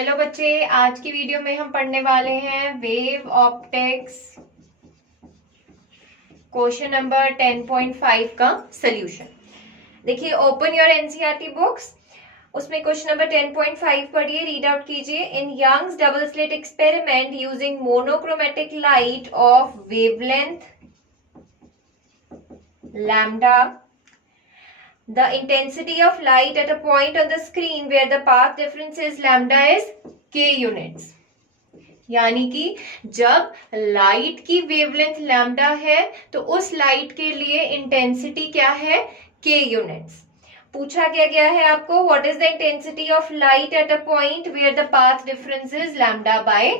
Hello बच्चे, आज की वीडियो में हम पढ़ने वाले हैं वेव ऑप्टिक्स क्वेश्चन नंबर 10.5 का सॉल्यूशन। देखिए, ओपन योर एनसीईआरटी बुक्स, उसमें क्वेश्चन नंबर 10.5 पढ़िए, रीड आउट कीजिए। In Young's double slit experiment using monochromatic light of wavelength lambda, the intensity of light at a point on the screen where the path difference is lambda is k units। यानी कि जब light की wavelength lambda है तो उस light के लिए intensity क्या है, k यूनिट्स। पूछा क्या गया है आपको, what is the intensity of light at a point where the path difference is lambda by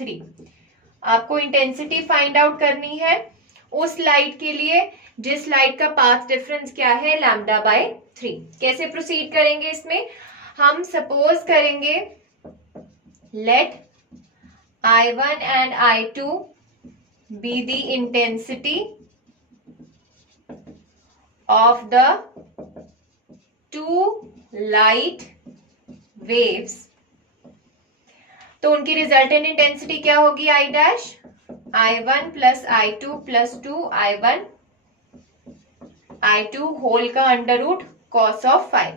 3। आपको इंटेंसिटी फाइंड आउट करनी है उस लाइट के लिए जिस लाइट का पाथ डिफरेंस क्या है, लैम्डा बाय 3। कैसे प्रोसीड करेंगे इसमें, हम सपोज करेंगे late I1 and I2 be the intensity of the two light waves। तो उनकी रिजल्टेंट इंटेंसिटी क्या होगी, I dash I1 plus I2 plus 2 I2 whole का under root cos of phi,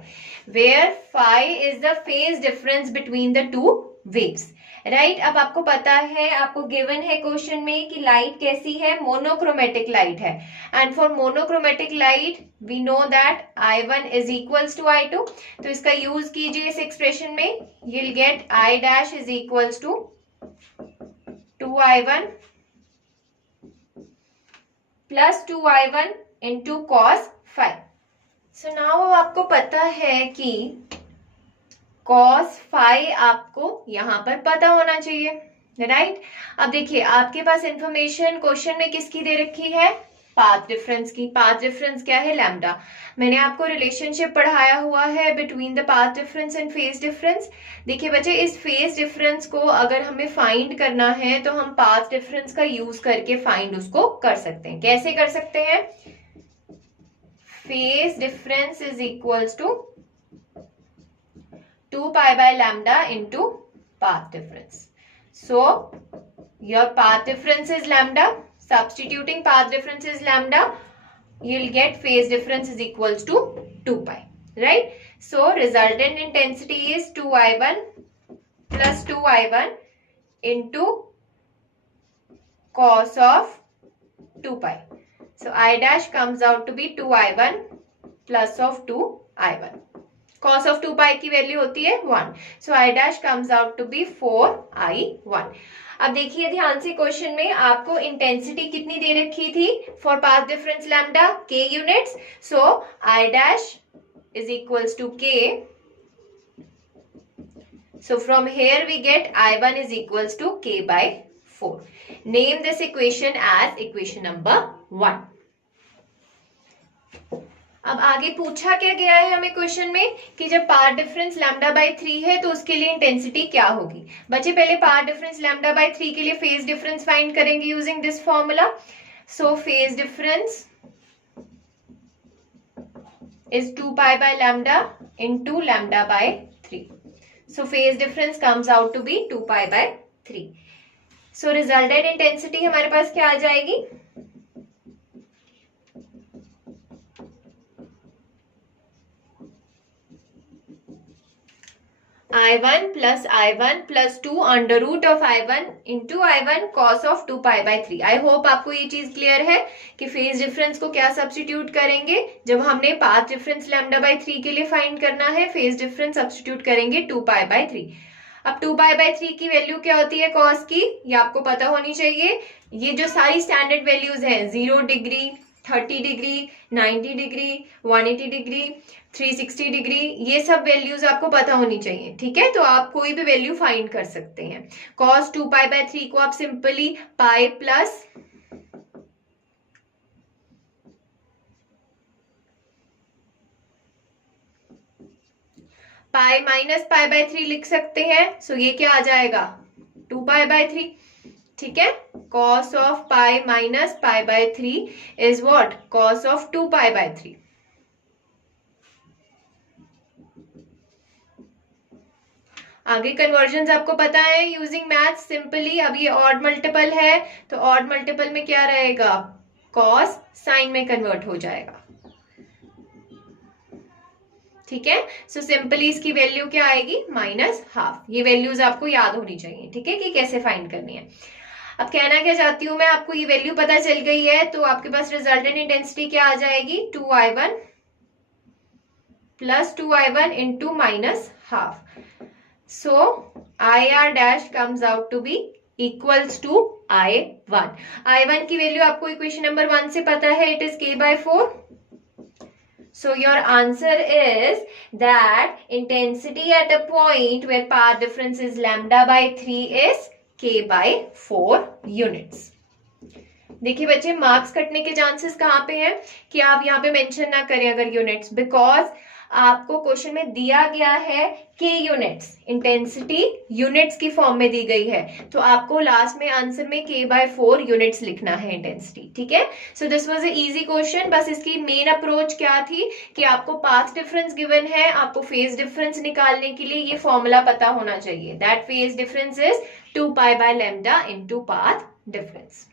where phi is the phase difference between the two waves। Right अब आपको पता है, आपको गिवन है क्वेश्चन में कि लाइट कैसी है, मोनोक्रोमेटिक लाइट है। And for monochromatic light we know that I1 is equals to I2। तो इसका यूज कीजिए इस एक्सप्रेशन में, you will get I dash is equals to 2I1 plus 2I1 into cos phi। So now आपको पता है कि cos phi आपको यहां पर पता होना चाहिए, राइट। अब देखिए, आपके पास इंफॉर्मेशन क्वेश्चन में किसकी दे रखी है, पाथ डिफरेंस की। पाथ डिफरेंस क्या है, लैम्डा। मैंने आपको रिलेशनशिप पढ़ाया हुआ है between the path difference and phase difference. देखिए बच्चे, इस फेज डिफरेंस को अगर हमें फाइंड करना है तो हम पाथ डिफरेंस का यूज करके फाइंड उसको कर सकते हैं। कैसे कर सकते हैं, phase difference is equals to 2 pi by lambda into path difference. So your path difference is lambda. Substituting path difference is lambda, you'll get phase difference is equals to 2 pi, right? So resultant intensity is 2I1 plus 2I1 into cos of 2 pi. So I dash comes out to be 2I1 plus of 2I1। cos of 2 pi की value होती है 1, so I dash comes out to be 4I1। अब देखिए ध्यान से, question में आपको intensity कितनी दे रखी थी for path difference lambda, k units. So I dash is equals to k, so from here we get I1 is equals to k by 4। name this equation as equation number 1। अब आगे पूछा क्या गया है हमें क्वेश्चन में कि जब पाथ डिफरेंस लैम्डा बाय 3 है तो उसके लिए इंटेंसिटी क्या होगी। बच्चे पहले पाथ डिफरेंस लैम्डा बाय 3 के लिए फेज डिफरेंस फाइंड करेंगे using this formula. So phase difference is 2 pi by lambda into lambda by 3। So phase difference comes out to be 2 pi by 3। So resultant intensity हमारे पास क्या आ जाएगी, I1 plus I1 plus 2 under root of I1 into I1 cos of 2 pi by 3। I hope आपको ये चीज clear है कि phase difference को क्या सब्स्टिट्यूट करेंगे, जब हमने पाथ डिफरेंस लैम्डा बाय 3 के लिए फाइंड करना है, फेज डिफरेंस सब्स्टिट्यूट करेंगे 2 पाई बाय 3। अब 2 पाई बाय 3 की वैल्यू क्या होती है कॉस की, ये आपको पता होनी चाहिए। ये जो सारी स्टैंडर्ड वैल्यूज हैं, 0 degree, 30 degree, 90 degree, 180 degree, 360 degree, ये सब वैल्यूज आपको पता होनी चाहिए, ठीक है। तो आप कोई भी वैल्यू फाइंड कर सकते हैं। cos 2 पाई बाय 3 को आप simply pi plus pi minus pi by 3 लिख सकते हैं। सो ये क्या आ जाएगा, 2 पाई बाय 3, ठीक है। cos of pi minus pi by 3 is what, cos of 2 pi by 3। आगे कन्वर्जन आपको पता है यूजिंग मैथ सिंपली। अब ये ऑड मल्टीपल है तो ऑड मल्टीपल में क्या रहेगा, कॉस साइन में कन्वर्ट हो जाएगा। ठीक है, सो सिंपली इसकी वैल्यू क्या आएगी, -हाफ। ये वैल्यूज आपको याद होनी चाहिए, ठीक है, कि कैसे फाइंड करनी है। अब कहना क्या चाहती हूं मैं, आपको ये वैल्यू पता चल गई है तो आपके पास रिजल्टेंट इंटेंसिटी क्या आ जाएगी, 2I1 + 2I1 into -half. So IR dash comes out to be equals to I1। I1 की वैल्यू आपको इक्वेशन नंबर 1 से पता है, it is K/4। So your answer is that intensity at a point where path difference is λ/3 is K/4 units। देखिए बच्चे, marks कटने के chances कहाँ पे हैं कि आप यहाँ पे मेंशन ना करें अगर यूनिट्स, बिकॉज आपको क्वेश्चन में दिया गया है के यूनिट्स, इंटेंसिटी यूनिट्स की फॉर्म में दी गई है, तो आपको लास्ट में आंसर में K/4 यूनिट्स लिखना है इंटेंसिटी। ठीक है, so this was a easy question. बस इसकी मेन अप्रोच क्या थी कि आपको पाथ डिफरेंस गिवन है, आपको फेज डिफरेंस निकालने के लिए ये फॉर्मूला पता होना चाहिए, that phase difference is 2π/λ into path difference.